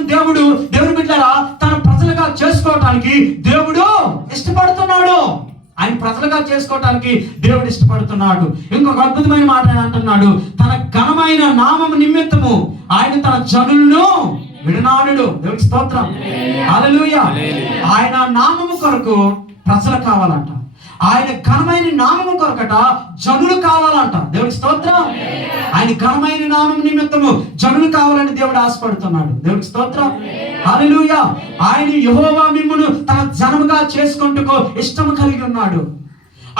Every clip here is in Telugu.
మనల్ని దేవుని బిడ్డలారా తన ప్రజలుగా చేసుకోవటానికి దేవుడు ఇష్టపడుతున్నాడు. ఆయన ప్రజలుగా చేసుకోవటానికి దేవుడు ఇష్టపడుతున్నాడు. ఇంకొక అద్భుతమైన మాట ఆయన అంటున్నాడు, తన ఘనమైన నామము నిమిత్తము ఆయన తన జనులను విడనాడు. దేవుడికి స్తోత్రం, హల్లెలూయా. ఆయన నామము కొరకు ప్రజలు కావాలంట, ఆయన ఘనమైన నామము కొరకట జనులు కావాలంట. దేవుడికి స్తోత్రం. ఆయన ఘనమైన నామం నిమిత్తము జనులు కావాలని దేవుడు ఆశపడుతున్నాడు. దేవుడికి స్తోత్రం, హల్లెలూయా. ఆయన యెహోవా మిమ్మును తన జనముగా చేసుకుంటూ ఇష్టము కలిగి ఉన్నాడు.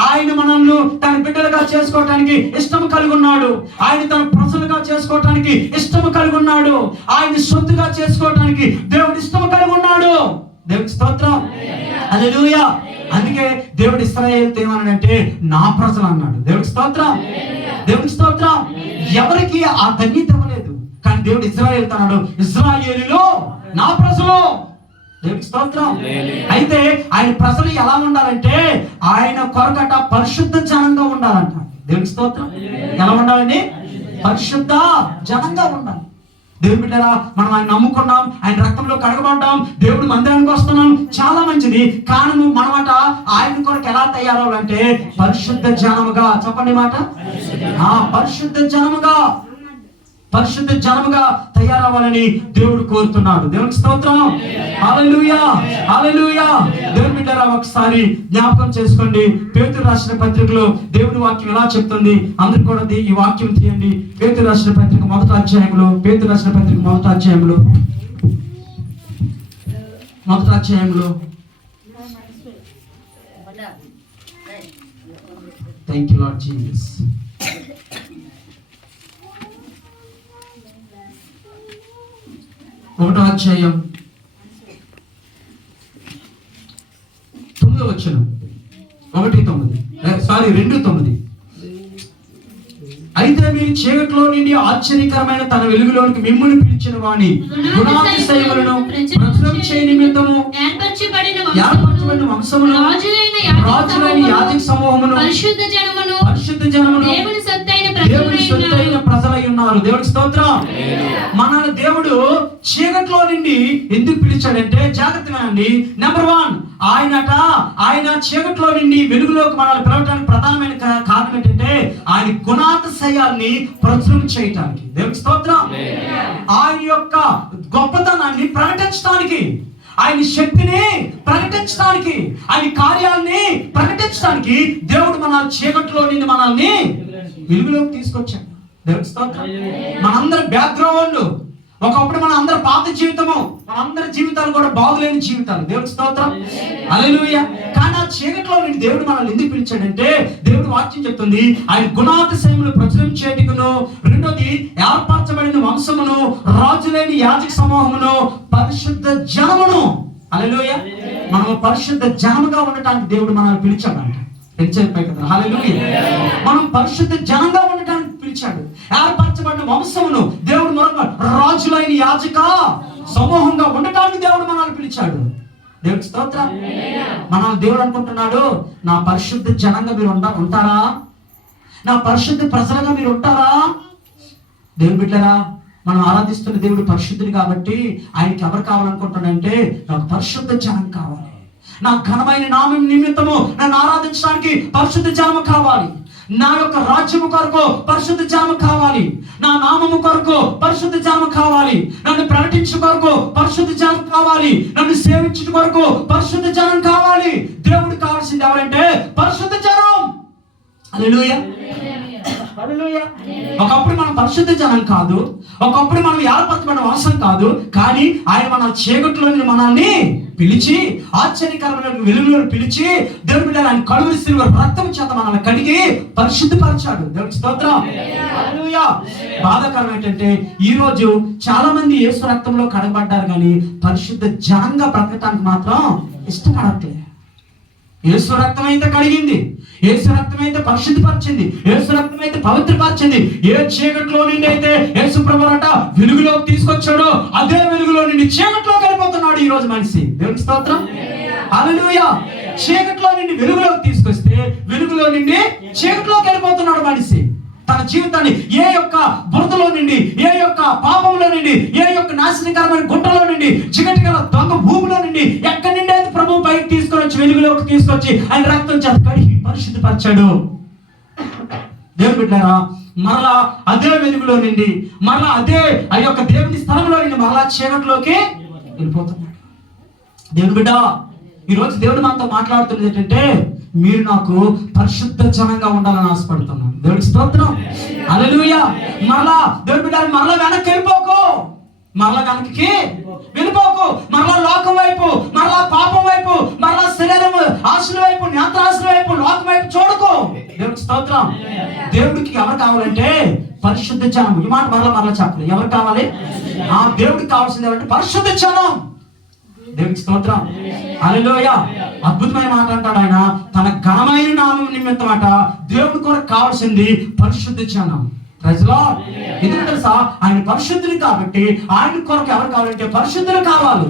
ఆయన మనల్ని తన బిడ్డలుగా చేసుకోవటానికి ఇష్టము కలిగి ఉన్నాడు. ఆయన తన ప్రజలుగా చేసుకోవటానికి ఇష్టము కలిగి ఉన్నాడు. ఆయన సొత్తుగా చేసుకోవటానికి దేవుడు ఇష్టము కలిగి ఉన్నాడు. దేవుడికి స్తోత్రం, హల్లెలూయా. అందుకే దేవుడు ఇశ్రాయేలుతో ఏమన్నాడంటే నా ప్రజలు అన్నాడు. దేవుడికి స్తోత్రం, దేవుడికి స్తోత్రం. ఎవరికి ఆ ధన్యత ఇవ్వలేదు, కానీ దేవుడు ఇశ్రాయేలుతో అన్నాడు, ఇశ్రాయేలులో నా ప్రజలు. దేవుడికి స్తోత్రం. అయితే ఆయన ప్రజలు ఎలా ఉండాలంటే ఆయన కొరకట పరిశుద్ధ జనంగా ఉండాలంట. దేవుడికి స్తోత్రం. ఎలా ఉండాలండి? పరిశుద్ధ జనంగా ఉండాలి. దేవుని బిడ్డరా, మనం ఆయన నమ్ముకున్నాం, ఆయన రక్తంలో కడగబడ్డాం, దేవుడు మందిరానికి వస్తున్నాం, చాలా మంచిది. కానీ మనమాట ఆయన కొరకు ఎలా తయారవ్వాలంటే పరిశుద్ధ జనముగా. చెప్పండి మాట, పరిశుద్ధ జనముగా తయారవ్వాలని దేవుడు కోరుతున్నాడు. దేవునికి స్తోత్రం, హల్లెలూయా, హల్లెలూయా. దేవుని బిడ్డరా, ఒకసారి జ్ఞాపకం చేసుకోండి, పేతురు రాసిన పత్రికలో దేవుని వాక్యం ఎలా చెప్తుంది. అందరూ కూడా ఈ వాక్యం తీయండి. పేతురు రాసిన పత్రిక మొదటి అధ్యాయంలో థ్యాంక్ యూ లార్డ్ జీసస్. ఒకటో అధ్యాయం 9వ వచనం, 2:9. అయితే మీరు చీకట్లో నుండి ఆశ్చర్యకరమైన తన వెలుగులోనికి మిమ్ముని పిలిచిన వాని గుణాతిశయములను ప్రచురం చేయ నిమిత్తము ఏర్పరచబడిన వంశమును, రాజులైన యాజక సమూహమును, పరిశుద్ధ జనమును, దేవుని సొత్తైన ప్రజలై ఉన్నారు. దేవుడికి స్తోత్రం. మనల్ని దేవుడు చీకట్లో నుండి ఎందుకు పిలిచాడంటే, జాగ్రత్తగా అండి, నెంబర్ 1, ఆయన చీకట్లో నుండి వెలుగులోకి మనల్ని పిలవడానికి ప్రధానమైన కారణం ఏంటంటే ఆయన గుణాతిశయాల్ని ప్రచురం చేయటానికి. దేవుడికి స్తోత్రం. ఆయన యొక్క గొప్పతనాన్ని ప్రకటించడానికి, ఆయన శక్తిని ప్రకటించడానికి, ఆయన కార్యాలని ప్రకటించడానికి దేవుడు మన చీకట్లో నుండి మనల్ని వెలుగులోకి తీసుకొచ్చాడు. దేవుడికి స్తోత్రం. మనందరి బ్యాక్గ్రౌండ్ ఒకప్పుడు మన అందరి పాత జీవితము, మనందరి జీవితాలు కూడా బాగులేని జీవితాలు. దేవుడికి స్తోత్రం, హల్లెలూయా. కానీ ఆ చీకట్లో నుండి దేవుడు మనల్ని ఎందుకు పిలిచాడంటే, దేవుడు వాక్యం చెప్తుంది, ఆయన గుణాతిశయములు ప్రచురం చేయటకును, రెండోది ఏర్పరచబడిన వంశమును, రాజులేని యాజక సమూహమును, పరిశుద్ధ జనమును. హల్లెలూయా. మనం పరిశుద్ధ జనముగా ఉండటానికి దేవుడు మనల్ని పిలిచాడంట. పిలిచాడు కదా, హల్లెలూయా. మనం పరిశుద్ధ జనంగా ఉండటానికి పిలిచాడు. ఏర్పరచబడిన వంశమును, దేవుడు మరొక రాజులైన యాజక సమూహంగా ఉండటానికి దేవుడు మనల్ని పిలిచాడు. దేవుడికి స్తోత్రం. మన దేవుడు అనుకుంటున్నాడు, నా పరిశుద్ధ జనంగా మీరు ఉంటారా? నా పరిశుద్ధ ప్రజలుగా మీరు ఉంటారా? దేవుని బిడ్డలారా, మనం ఆరాధిస్తున్న దేవుడు పరిశుద్ధుడు కాబట్టి ఆయనకి ఎవరు కావాలనుకుంటున్నాడంటే, నాకు పరిశుద్ధ జనం కావాలి. నా ఘనమైన నామం నిమిత్తము నన్ను ఆరాధించడానికి పరిశుద్ధ జనము కావాలి. నా యొక్క రాజ్యము కొరకు పరిశుద్ధ జనము కావాలి. నా నామము కొరకు పరిశుద్ధ జనము కావాలి. నన్ను ప్రకటించు కొరకు పరిశుద్ధ జనం కావాలి. నన్ను సేవించు కొరకు పరిశుద్ధ జనం కావాలి. దేవుడు కావాల్సింది ఎవరంటే పరిశుద్ధ జనం. హల్లెలూయా, హల్లెలూయా. ఒకప్పుడు మనం పరిశుద్ధ జనం కాదు, ఒకప్పుడు మనం ఏర్పరచబడిన వంశం కాదు, కానీ ఆయన మన చీకట్లోని మనల్ని పిలిచి, ఆశ్చర్యకరమైన వెలుగులో పిలిచి, దేవుని బిడ్డలు ఆయన కలువరి శిలువ రక్తం చేత మనల్ని కడిగి పరిశుద్ధపరిచాడు. దేవునికి స్తోత్రం, హల్లెలూయా. బాధాకరం ఏంటంటే, ఈ రోజు చాలా మంది యేసు రక్తంలో కడగబడ్డారు, కానీ పరిశుద్ధ జనంగా బ్రతకటానికి మాత్రం ఇష్టపడట్లేదు. యేసు రక్తం అయితే కడిగింది, యేసు రక్తం అయితే పరిశుద్ధపరిచింది, యేసు రక్తం అయితే పవిత్రపరిచింది. ఏ చీకట్లో నుండి అయితే యేసు ప్రభువట వెలుగులోకి తీసుకొచ్చాడో, అదే వెలుగులో నుండి చీకట్లోకి వెళ్ళిపోతున్నాడు ఈ రోజు మనిషి. దేవునికి స్తోత్రం, హల్లెలూయా. చీకట్లో నుండి వెలుగులోకి తీసుకొస్తే వెలుగులో నుండి చీకట్లోకి వెళ్ళిపోతున్నాడు మనిషి. తన జీవితాన్ని ఏ యొక్క బురదలో నుండి, ఏ యొక్క పాపంలో నుండి, ఏ యొక్క నాశనకరమైన గుంటలో నుండి, చికటి గల దొంగ భూమిలో నుండి ఎక్కడి నుండి అయితే ప్రభు బయట తీసుకొని వచ్చి వెలుగులోకి తీసుకొచ్చి ఆయన రక్తం చేత కడిగి పరిశుద్ధపరిచాడు. దేవుని బిడ్డారా, మరలా అదే వెలుగులో నుండి, మరలా అదే ఆ యొక్క దేవుని స్థలంలో నుండి మరలా చీకటిలోకి వెళ్ళిపోతున్నాడు. దేవుని బిడ్డ, ఈరోజు దేవుడు మనతో మాట్లాడుతున్నది ఏంటంటే, మీరు నాకు పరిశుద్ధ జనంగా ఉండాలని ఆశపడుతున్నాను. దేవుడికి స్తోత్రం, హల్లెలూయా. మరలా దేవుని బిడ్డ, మరలా వెనక్కి వెళ్ళిపోకు, మరలా వెనక్కి వెళ్ళిపోకు, మరలా లోకం వైపు, మరలా పాపం వైపు, మరలా శరీరం ఆశల వైపు, నేత్రాశల వైపు, లోకం వైపు చూడకు. దేవుడికి స్తోత్రం. దేవుడికి ఎవరు కావాలంటే పరిశుద్ధ జనం. ఈ మాట మరలా చెప్పలేదు. ఎవరు కావాలి? ఆ దేవుడికి కావాల్సింది ఏమంటే పరిశుద్ధ జనం. దేవుడికి స్తోత్రం, హల్లెలూయా. అద్భుతమైన మాట అంటాడు ఆయన, తన ఘనమైన నామం నిమిత్తం అట దేవుడి కొరకు కావాల్సింది పరిశుద్ధ జనం. ఎందుకు తెలుసా? ఆయన పరిశుద్ధులు కాబట్టి ఆయన కొరకు ఎవరు కావాలంటే పరిశుద్ధులు కావాలి.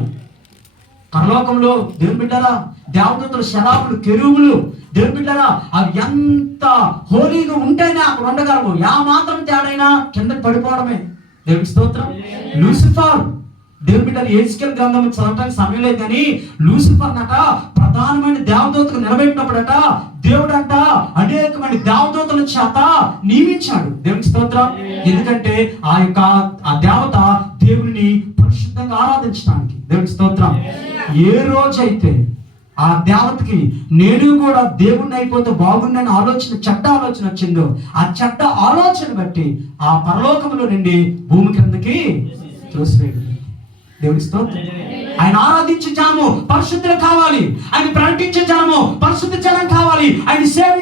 పరలోకంలో దేవుని బిడ్డరా, దేవదూతలు, శరాపులు, కెరూబులు, దేవుని బిడ్డరా, అవి ఎంత హోలీగా ఉంటేనే అక్కడ ఉండగలవు. యా మాత్రం తేడైనా కింద పడిపోవడమే. దేవుడికి స్తోత్రం. లూసిఫర్, దేవుని బిడ్డలు ఎహెజ్కేలు గ్రంథం చదవడానికి సమయం లేదు కానీ, లూసిఫర్ నట ప్రధానమైన దేవదూతకు నిలబెట్టినప్పుడట దేవుడంట అనేకమైన దేవదూతల చేత నియమించాడు. దేవునికి స్తోత్రం. ఎందుకంటే ఆ దేవత దేవుని పరిశుద్ధంగా ఆరాధించడానికి. దేవునికి స్తోత్రం. ఏ రోజైతే ఆ దేవతకి నేను కూడా దేవుణ్ణి అయిపోతే బాగుండని ఆలోచన, చెడ్డ ఆలోచన వచ్చిందో, ఆ చెడ్డ ఆలోచన బట్టి ఆ పరలోకంలో నుండి భూమి కిందకి త్రోసివేయడం. దేవునికి స్తోత్రం. ఆయన ఆరాధించే జనము పరిశుద్ధులు కావాలి, ఆయన ప్రకటించే జనము పరిశుద్ధ జనం కావాలి, ఆయన సేవ